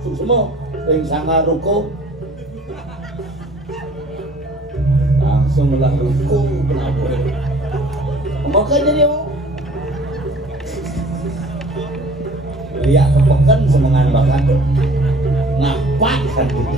Susmo ring sanga ruko langsung lah ruko kenapa makanya jadi lihat kepekan semangan bakat ngapak kan gitu.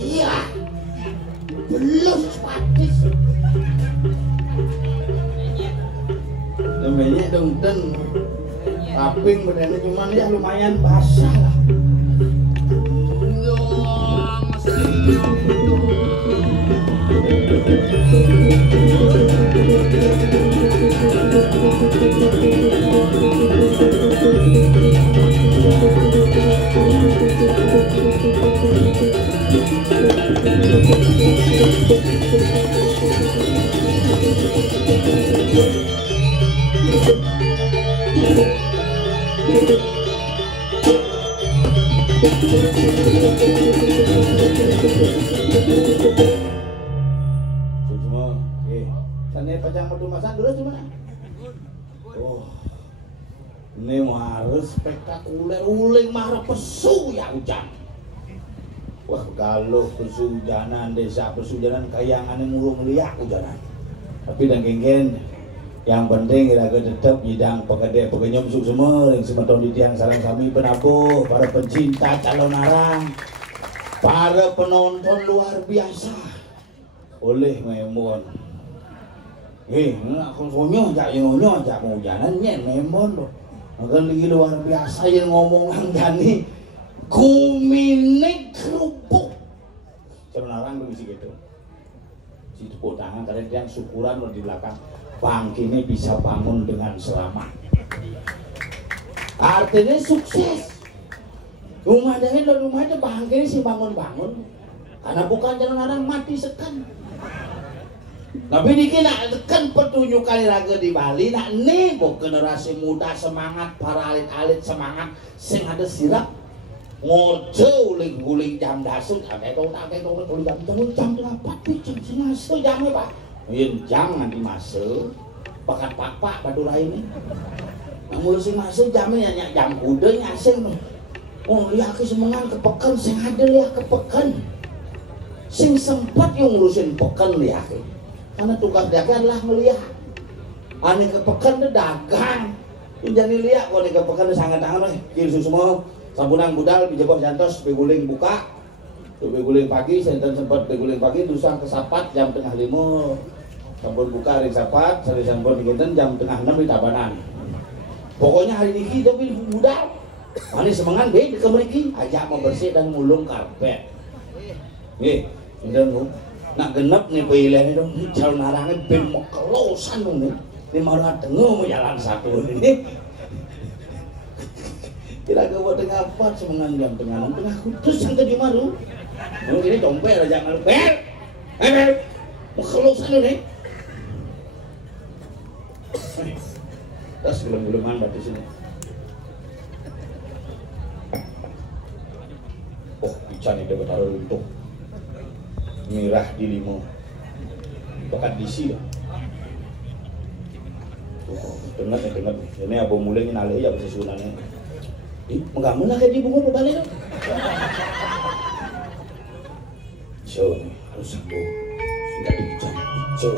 Iya, belum patis. Namanya dong ten, kaping badannya cuman ya lumayan basah lah. Semua, sana pajang madu masak dulu cuma. Oh, ini harus spektakuler, uling marah pesu ya hujan. Wah galuh pesujanan desa pesujanan kayangan yang ngurung liak hujanan. Tapi dan genggen, yang penting kita tetap bidang pekerja pekenyom suk semua yang semeton di tiang sarang kami penabuh para pencinta calon arang, para penonton luar biasa. Oleh memon. Aku sonyo jak nyonyo jak mau jalan nyen memon loh. Akan lagi luar biasa yang ngomongan jani kuminik kerupuk. Calon arang begitu gitu. Si tepuk tangan kalian yang syukuran di belakang. Bang ini bisa bangun dengan selamat. Artinya sukses. Rumah itu bang ini sih bangun-bangun. Karena bukan jalan orang mati sekan. Tapi dikit nak tekan petunjuk kali raga di Bali nak nih generasi muda semangat para alit-alit semangat sing ada sirap ngojo uling-uling jam dasut kayak kau jam berapa jam senaso jamnya pak yen jam nanti masuk pakat pak batu lain nih namun si masuk jamnya nyak jam kuda nyasing oh lihat ke semangat kepekan sing ada lihat kepekan sing sempat yang ngurusin pekan lihat karena tugas dia adalah melihat aneh kepekan itu dagang jadi lihat kalau di kepekan itu sangat tangan kiri semua sampunang budal bijabah jantos beguling buka beguling pagi senten sempat beguling pagi dusang kesapat jam tengah 5 sampun buka ring sapat sari sampun dikinten jam tengah 6 di tabanan pokoknya hari ini kita budal ini semangat be dikemeriki ajak membersih dan ngulung karpet nih dan nak genep nih pilih itu calon arangnya ben mekelosan dong nih ini malah tengah mau jalan satu ini kira buat tengah apa semangat jam tengah kudus yang tadi malu ini dompet aja malu bel Kalau sana nih. Tas belum-beluman di sini. Oh, ican itu taruh untuk mirah di limo. Bakat disi lah. Oh, dengar. Ini apa mulai nale ya susunannya. Mengamun lah kayak di bunga berbalik. So, harus sembuh. Sudah dikejar. So.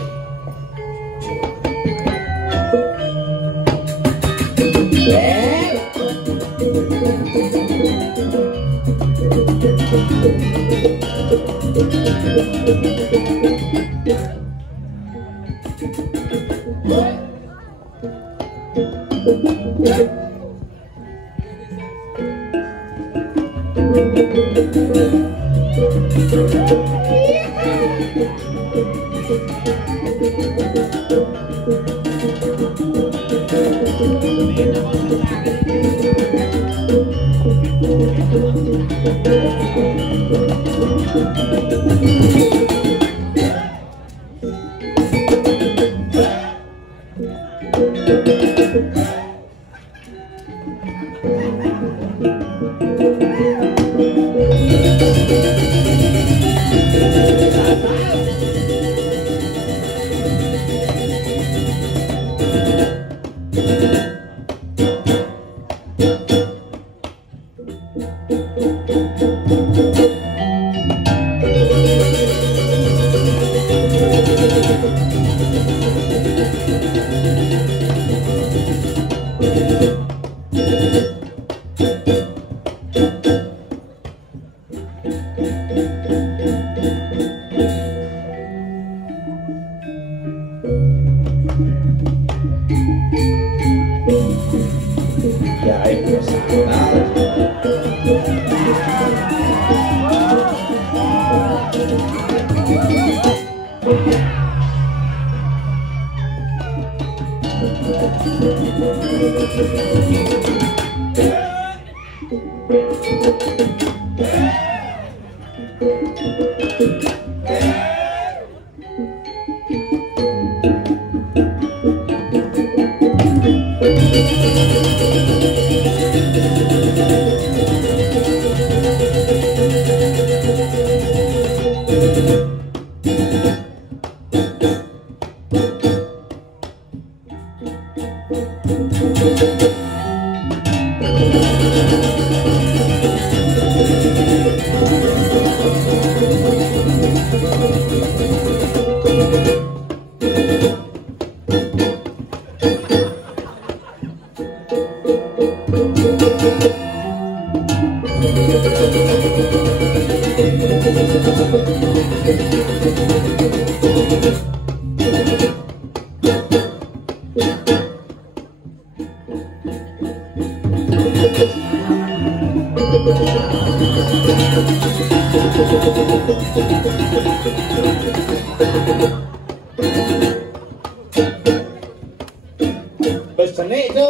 Pesannya itu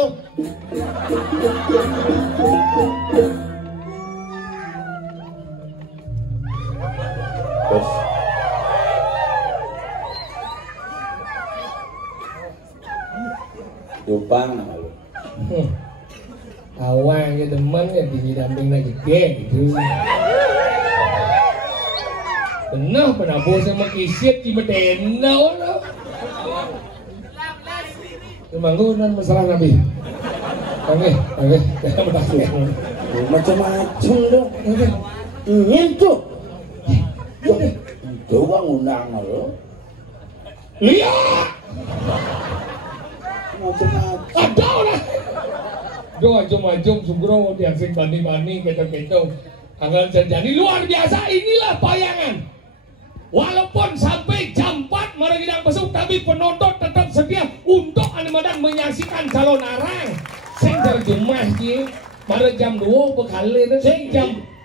bos Jupang nama lu awalnya teman ya didamping lagi gede gitu pernah bos sama kisit di medena orang Temanggunan masalah Nabi. Oke, macam-macam dong. Itu. Doang undang lo. Lihat. Macam-macam. Ada orang. Doa jom sugro diasik bani-bani keto-keto. Anggal janjani luar biasa, inilah bayangan. Walaupun sampai jam 4 Maragidang besuk, tapi penonton tetap setia untuk animadan menyaksikan calon arang. Sing terjemah ji, pada jam 2 bekali itu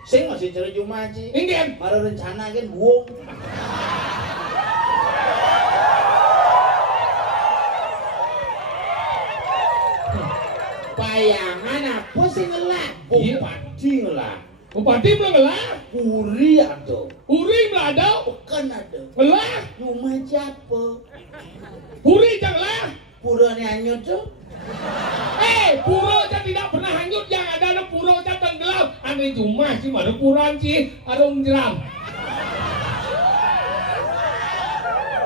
sing masih terjemah ji. Ingin, pada rencana kan buang. Bayangan apa sih ngelak? Bupati ngelak. Bupati belum ngelah. Puri ada. Puri belum ada. Bukan ada. Ngelah. Cuma siapa? Puri jangan lah. Pura ni hanyut tu. Pura aja tidak pernah hanyut. Yang ada pura aja tenggelam. Aneh cuma sih mana puran sih. Arung jeram.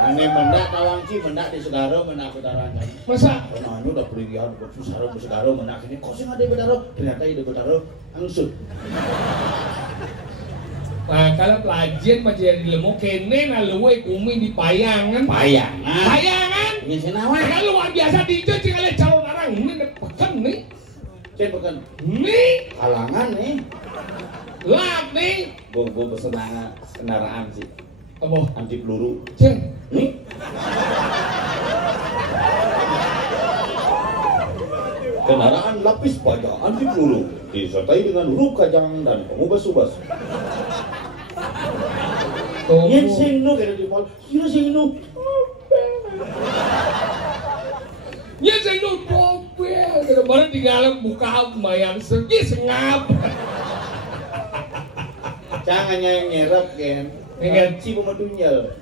Aneh mendak kawang sih mendak di segara mendak betara. Masa? Karena udah pergian susah di segara mendak ini. Kau sih ada betara? Ternyata ada betara. Langsung. Nah kalau pelajian macam yang dilemu kene na luwe kumi di payangan. Payangan. Payangan. Ini senawan. Kalau luar biasa di itu cing oleh calon orang ini pekan nih. Cek bukan. Nih. Kalangan nih. Lap nih. Gue pesen kendaraan sih. Apa? Anti peluru. Ceng. Nih. Kendaraan lapis baja anti peluru disertai dengan huruf kajang dan pengubah subas. Yen sing nu kira di pol, kira sing nu. Yen sing nu topel, kira baru tinggal buka mayan segi sengap. Jangan nyerap kan. Dengan si pemetunyel.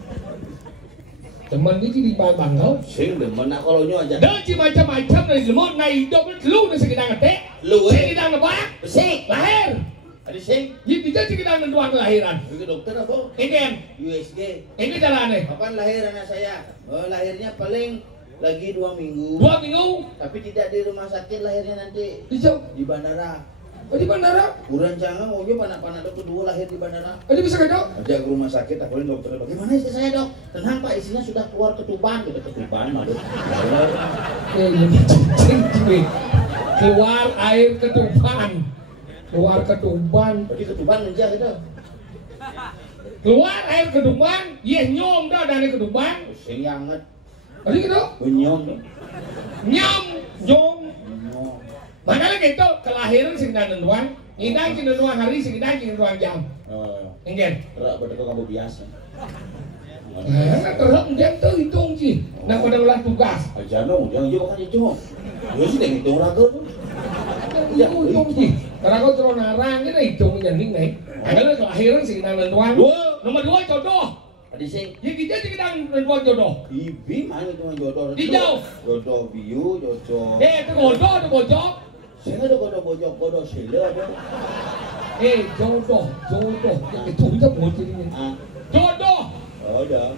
Teman ini di bangau. Sing demen nak kalau nyu aja. Dah ci macam-macam dari lemot naik hidup lu nasi kita ngetek. Lu kita ngebak. Sing Lahir. Ada sing. Ini kita kita nentuan kelahiran. Itu dokter apa? Ini USG. Ini jalannya. Kapan lahir anak saya? Oh, lahirnya paling lagi 2 minggu. 2 minggu. Tapi tidak di rumah sakit lahirnya nanti. Di Bandara. Oh, di bandara? Kurang jangan mau panak-panak dokter dua lahir di bandara. Ini bisa kan dok? Ajak ke rumah sakit, aku dokter bagaimana istri saya dok? Tenang pak, isinya sudah keluar ketuban, gitu ketuban, aduh. Keluar air ketuban. Keluar ketuban. Berarti ketuban menjah gitu. Keluar air ketuban, iya nyom dah dari ketuban. Sing yanget. Tadi gitu? Nyom. Nyom, nyom. Nyom. Makanya gitu, kelahiran sing nentuan, ngidang sing nentuan hari, sing ngidang sing nentuan jam. Enggak? Terak berdekat kamu biasa. Nah, terak dia tuh hitung sih. Nah, pada ulah tugas. Aja dong, jangan juga kan hitung. Ya sih yang hitung raga tuh. Ya, hitung sih. Karena kau terus narang, kita hitung nyanting nih. Kalau kelahiran sing nentuan. Nomor 2 jodoh. Adi sing. Ya kita sing nentuan jodoh. Bibi mana itu jodoh? Dijauh. Jodoh biu, jodoh. Itu jodoh, itu bojok. Sing ada jodoh bojok, jodoh sila ada. Jodoh. Itu kita bojok ini. Jodoh. Ada.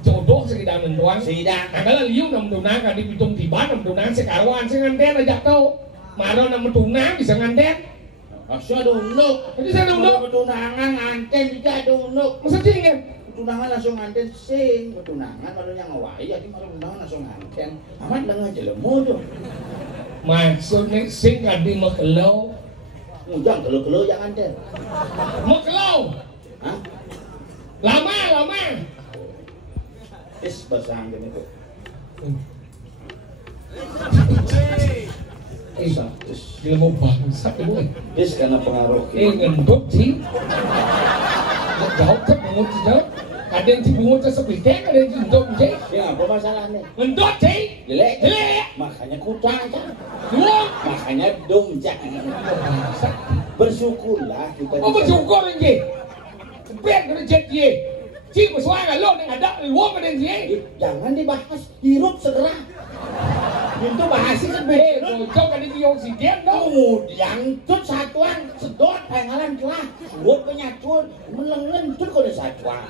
Jodoh sekitar nentuan. Sidang. Nah kalau liu nam tunang kan dihitung tiba nam tunang sekarwan sing nganten aja tau. Maro nam tunang bisa nganten. Asya ada unduk. Jadi saya ada unduk. Tunangan nganten tidak ada unduk. Masa sih kan? Tunangan langsung nganten sing. Tunangan malu yang ngawai jadi malu tunangan langsung nganten. Amat lengan jelemu tuh. Maksudnya sing kan di mekelau. Mujang gelo-gelo yang nganten. Mekelau. Hah? Lama. Bahasa Anggini itu. Dia mau bangsat ibu. Karena pengaruh. Ngendut sih. Jauh kan mengut jauh. Ada yang dibungut sepitek, ada yang ngendut sih. Ya apa masalahnya? Ngendut sih. Jelek. Jelek. Makanya kutang kan. Dua. Makanya domjak. Bersyukurlah kita. Oh bersyukur ini. Biar kena jadi. Cik bersuara lo yang ada luar pada dia. Jangan dibahas, hirup segera. Itu bahasnya sebeda. Bocok ada di oksigen dong. Kemudian tut satuan sedot pengalan telah. Buat penyatuan melengen tut kalau satuan.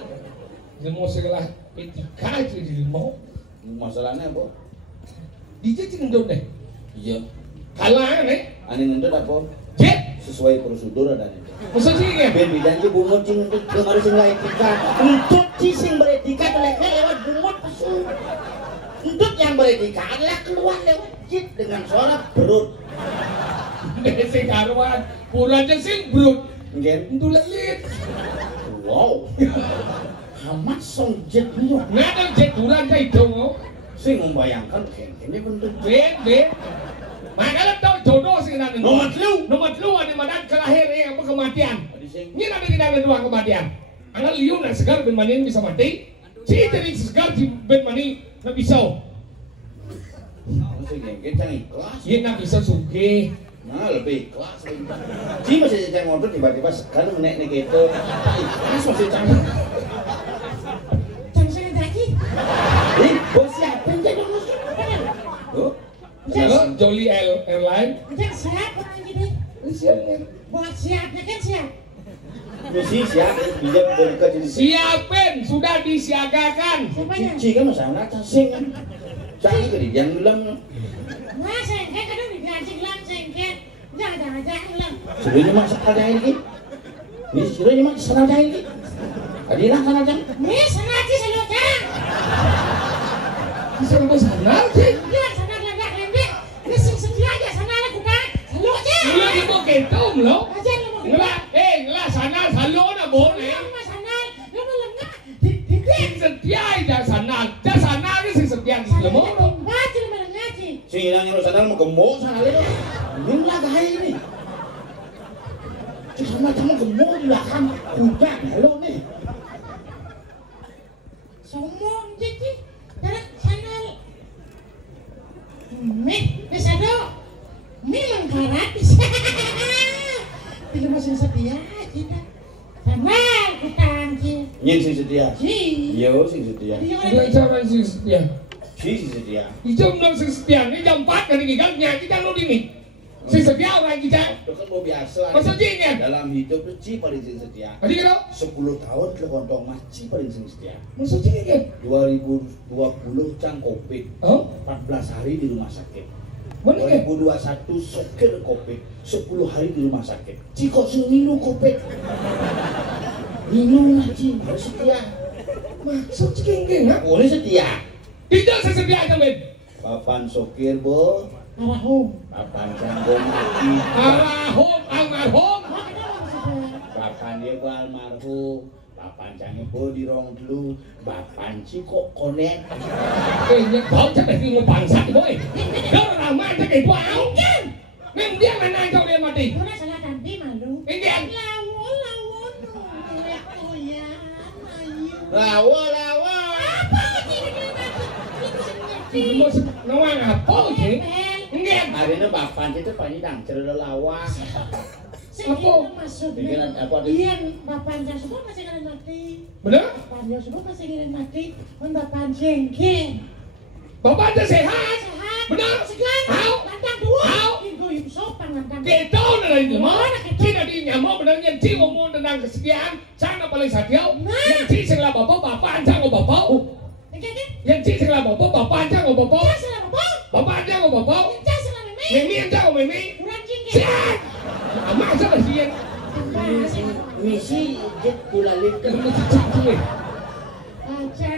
Lemo segala etika jadi lemo. Masalahnya apa? Dia cing ngendut deh. Iya. Kalah nih. Ani ngendut apa? Jet. Sesuai prosedur ada nih. Masa sih kan? Ben janji bungut cing ngendut kemarin sing etika. Untuk sing beretika teleknya lewat bungut pasu. Untuk yang beretika adalah keluar lewat jit dengan suara berut. Sing karuan, pura aja sing brut. Ngen. Itu lelit. Wow. Amat song jet lu. Nada jet bulan kayak dong. Sing membayangkan ini bentuk Ben. Makanya tahu jodoh sih nanti. Nomor lu ada madan kelahiran apa kematian. Ini nanti kita ada dua kematian. Anggal liu nak segar ben mani bisa mati. Si dari segar di ben mani nak bisa. Sing ngengket jangan ikhlas. Iya nak bisa suge. Nah, lebih ikhlas. Ji masih jajan motor tiba-tiba segan menek nih gitu. Ikhlas masih canggung. Jangan saya lagi. Bos siapin jadi musuh. Tuh. Jolly Airline. Jangan siap orang gini. Buat siapnya kan siap. Misi siap, bijak berbuka jadi Siapin, sudah disiagakan. Siapanya? Cici kan masalah cacing kan. Cacing ke dia yang gelam. Nah, sengket kadang digaji gelam sengket. Jangan gelam. Sebenarnya mak sakal jahil ki. Ini sebenarnya mak sakal jahil ki. Adilah sakal jahil. Nih, sengaja selalu jangan. Bisa nggak sanal sih? Ya, sana lembek. Ini sing sedia aja sana lah bukan. Selalu aja. Lu lagi mau ketum lo? Aja lu mau. Ngelah sanal selalu na boleh. Mas sana, lu mau lengah. Di Sing setia aja sanal, dah sanal ni sing setia di sana lemot. kita baca lu mau ngaji. Sing ilang nyuruh sadar mau gemuk sanal itu. Belum lah gaya ini. Cik sama kamu gemuk di belakang. Udah halo nih. Sombong jadi. Jarak sana. Bisa dong. Memang gratis. Tidak masih setia kita. Sama kita anjing. Nyen sing setia. Ji. Yo sing setia. Dia cara sing setia. Si sing setia. Ijom dong sing setia. Ini jam 4 kan ini kan nyaki kan lu dini. Sing setia orang kita. Itu kan mau biasa. Maksudnya ini ya? Dalam hidup itu Ci paling sing setia. Tadi kira? 10 tahun ke kontong mas Ci paling sing setia. Maksudnya ini kan? 2020 cang Covid. Oh? 14 hari di rumah sakit. Mana kan? 2021 sokir Covid. 10 hari di rumah sakit. Ci kok sing minum Covid? Minum lah Ci, harus setia. Maksud cengeng ha? Boleh setia. Tidak sesetia aja men. Papan sokir bo, Arahum. papan canggung mati. Almarhum. Papan dia ku almarhum. Papan canggih bo di rong dulu. Papan Ci kok konek. Nyet bau chắc là phim bangsa boy. Đó là mang cái cái bão. Nên dia mana kau dia mati. Lu nak salah ganti malu. Ini dia. Lawon. Oh ya, ayo. Lawo lawo. Mau nawang apa sih? Enggak. Hari ini papan itu panjang cerita lawa. Apa maksudnya? Pikiran apa tuh? Iya, bapak anjang semua masih kalian mati. Benar? Bapak anjang semua masih kalian mati. Men bapak anjengkin. Bapak ada sehat. Sehat. Benar? Segan. Hau. Lantang dua. Hau. Ibu ibu sopan lantang. Kita udah ini mah. Kita di nyamuk benar yang ci ngomong tentang kesetiaan. Sana paling setia. Yang ci setelah bapak anjang ngomong bapak. Yang ci setelah bapak anjang ngomong bapak. Jangan salah bapak. Bapak anjang ngomong bapak. Jangan salah mimi. Mimi anjang ngomong mimi. Kurang jengkin. Siap. Masa lah sih yang Misi jet kulalip.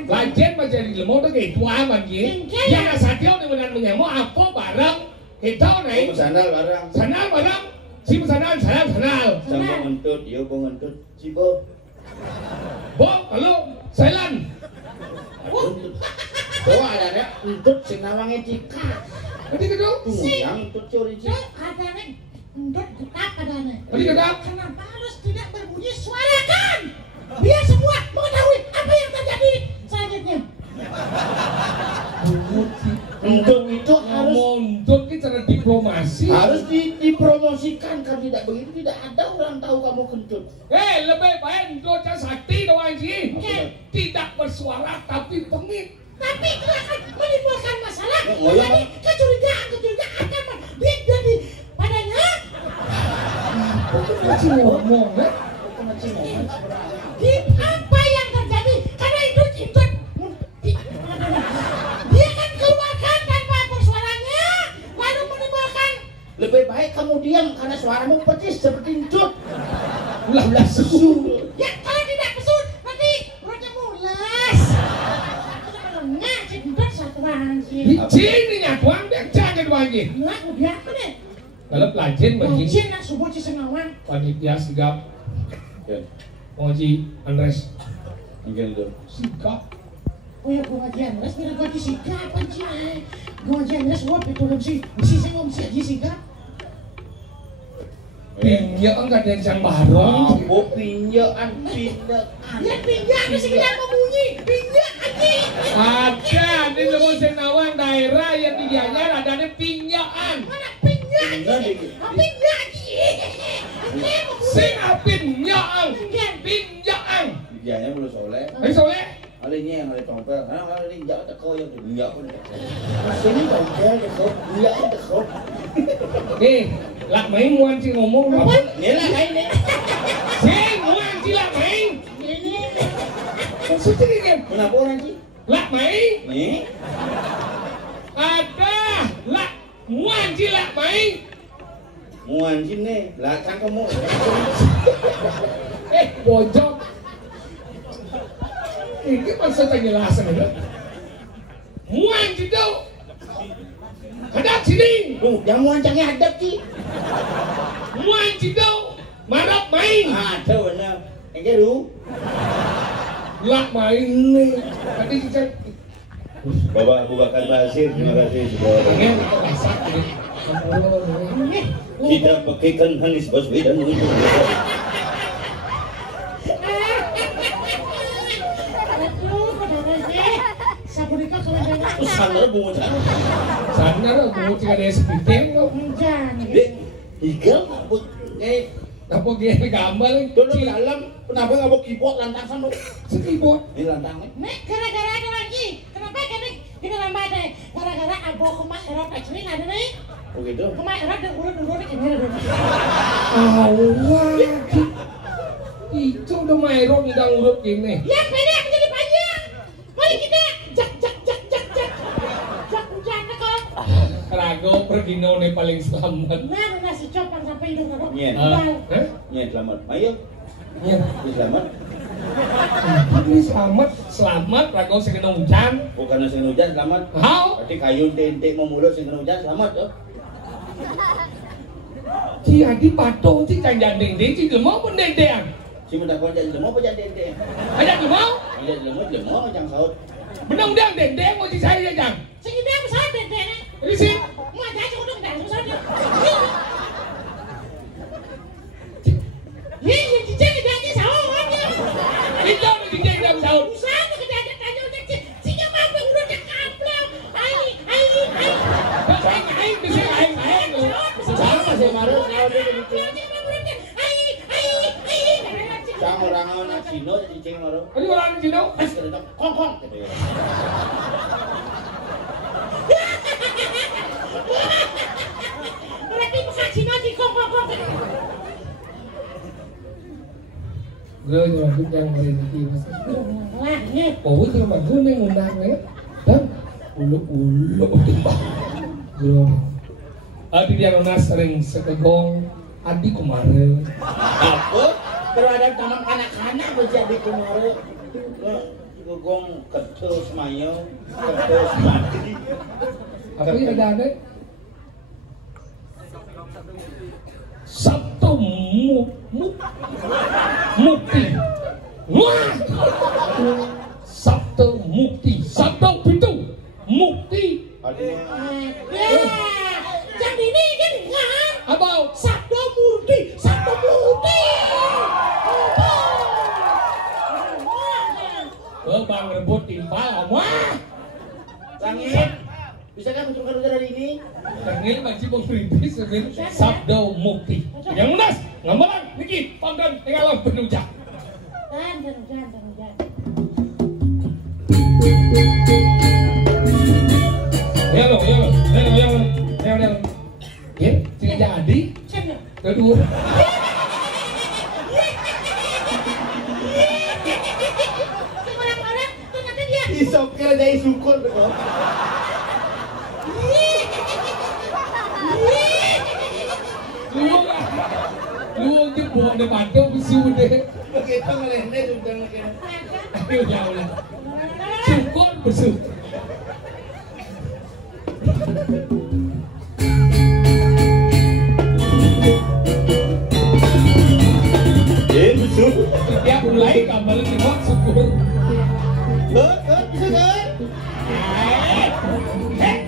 Lajen macam di lemot tu kayak tua macam yang asatio ni benar menyamuk apa barang kita ni Sandal barang. sanal barang si sanal sanal Sama ngentut, yo bo ngentut. Cibo. bo kalau selan Oh ada ya, ngentut sing nawange Cika. tadi kata Yang ngentut curi Cika. Adanya untuk tetap adanya. tadi kata Kenapa harus tidak berbunyi suarakan? Biar semua mengetahui apa yang terjadi selanjutnya. Ngentut itu harus untuk kita cara diplomasi dipromosikan. Kalau tidak begitu tidak ada orang tahu kamu kentut. lebih baik untuk sakti doang sih tidak bersuara tapi pengit Tapi itu akan menimbulkan masalah. Oh, iya, Jadi kecurigaan akan jadi padanya. masih ngomong ya Di apa yang terjadi? Karena itu dia kan keluarkan tanpa bersuaranya, lalu menimbulkan. Lebih baik kamu diam karena suaramu persis seperti ngentut. Ulah susu. Ya kalau tidak pesut nanti perutnya mulas. Ngaji bentar satu anjing. di sini nyatuan dia jangan wangi Lah udah apa deh? kalau pelajen bagi Anjing nak subuh cisengawan. panitia sigap Ya, Moji Andres mungkin itu. sigap Oh ya gua ngajian les bila gua disigap anjing. Gua ngajian les gua pitulun si saya ngomong si aji sigap. pinjak enggak ada yang barong Apa pinjaan pinjaan. Ya pinjak ada sekedar membunyi. Pinjak anjing. ada di Lemon Senawang daerah yang dianyar ada pinjakan Mana pinjak Pinjak anjing? dikit. Tapi Sing apin nyaang. Pin nyaang. Biasanya belum soleh. Ayo soleh. Alinya yang ada tompel. Karena kalau ini enggak teko yang enggak pun teko. Sini tompel teko, enggak teko. Lak main muan si ngomong apa? Ini lah kain ini. Sing muan si lak main. Ini. Maksudnya ini kan? Kenapa orang sih? Lak main. Nih. Ada lak muan si lak main. Muan sini, belakang kamu. Pojok. Ini maksud penjelasan itu. Muan situ. Hadap sini. Yang muancangnya hadap sih. Muan situ. Marap main. Ada benar. Enggak lu. Lak main nih. Tadi kita. Bapak Abu Bakar Basir, terima kasih sudah. Pengen kita masak ini. Kita pakaikan Anies Baswedan untuk Sabunika kalau sana bunga sana. Sana lah, mau cika ada sepiteng lo. jangan. Higal apa? Apa gini gambar nih? Tuh di dalam, kenapa nggak mau keyboard lantang sama? Sekibot. Ini lantangnya. Nek gara-gara ada lagi. Kenapa kene kita nambah ada? Gara-gara abo kemak erot acring ada nih. Oh gitu. Kemak erot dan urut-urut di kene ada. Awal. Itu udah mairo udah urut gini. Ya beda menjadi panjang. Mari kita jak. Jak hujan kok. Rago pergino nih paling selamat. Nah, nasi copang sampai hidung kok. Nyet. Hah? Nyet selamat. Ayo. Iya. Selamat. Ini selamat Rago sing kena hujan. Bukan nasi hujan selamat. How? Berarti kayu tentek mau mulut sing kena hujan selamat tuh. Ci adi patung ci canjan dendeng ci lemau pun dendean. Si minta kau jadi lemah apa jadi tentek? Ada lemau? Jadi lemah macam saut. Benang-benang dendeng mau ci saya jang. Sing dia besar deh. Ini sih. Mau aja udah enggak besar deh. Ini cicing dia aja sahur aja. Itu di dendeng saud. Usahanya kita aja udah cicing mampu udah kaplong. Ai. Aing bisa aing. Sama sih marah kalau dia gitu. Sama orang anak Cino jadi cing marah. Ini orang Cina. Kong. Berarti bukan Cina di kong. Gue nyelamatin yang mereka mas. Wah, ini. Oh itu mah gue ngundang ya. Dan ulu timbang. Gue. Adi dia nona sering sekegong. Adi kemarin. Apa? Kalau ada tanam anak-anak menjadi kemarin. Gong kertas mayo, kertas mati. Apa yang ada? Sabtu mukti. Wah. Sabtu mukti. Sabtu pintu mukti. Jadi ini kan ngan. Apa? Sabdo murti. Bang rebut timpal, wah. Langit, bisa kan menurunkan udara hari ini? Tengil masih berpipis segini. Sabdo mukti. Yang lunas, ngambalan, Niki, Pandan, tinggalan penujak. Dan. Ya lo. Ya, tidak jadi. Kedua. Orang-orang ternyata dia. Isok kira dari sukun kok. Lu di buang di pantai bisu deh. Begitu ngelende sudah mungkin. Ayo jauh. Syukur besuk. Besuk. Setiap mulai kamar tengok syukur. Bisa kan? Hey!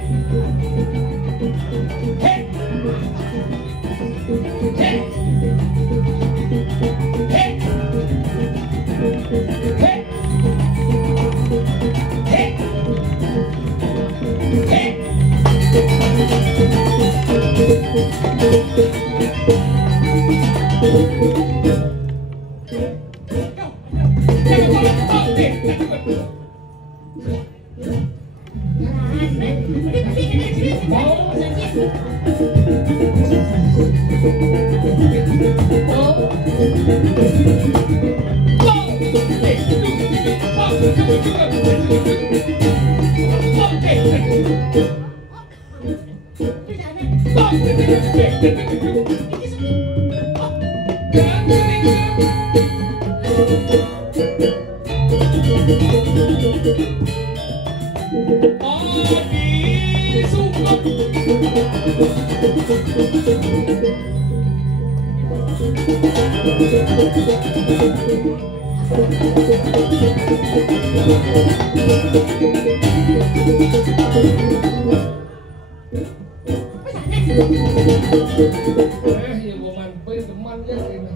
Ibu manpe teman ya ini.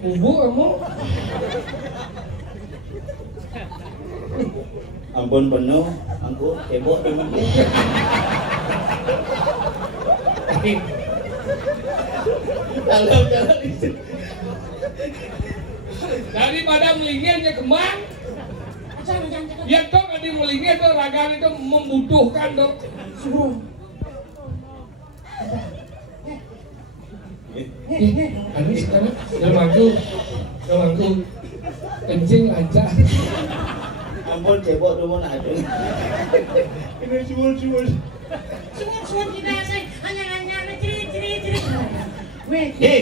Ibu kamu Ampun penuh, aku kebok teman dia. Kalau jalan itu. Daripada melingirnya kemang, ya toh kan di melingir tuh raga itu membutuhkan dong. Ini sekarang namaku kencing aja. Ampun cebok dulu nak ada. Ini cuma. Semua kita hanya ciri.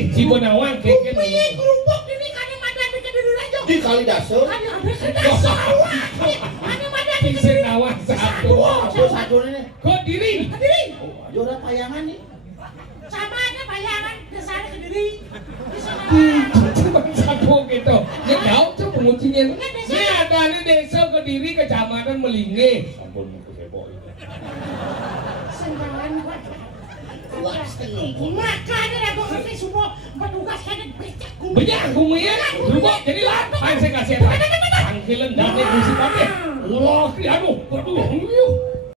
Si Bonawan keke Piye kerupuk ini kan madan bikin dulu aja. Di kali dasar. Ada dasar. Ada madan si Senawan satu. Satu ini. Kok diri? Kediri. Oh, ada orang payangan nih. Sama aja bayangan dasar Kediri. Cuma satu gitu. Ya jauh tuh penguncinya. Ini ada nih desa Kediri kecamatan Melingge. Ampun aku kebok itu. Sembarangan makanya aku ngerti semua petugas ada becak banyak kumia berubah jadi lan saya kasih panggilan dan negosiasi Allah aduh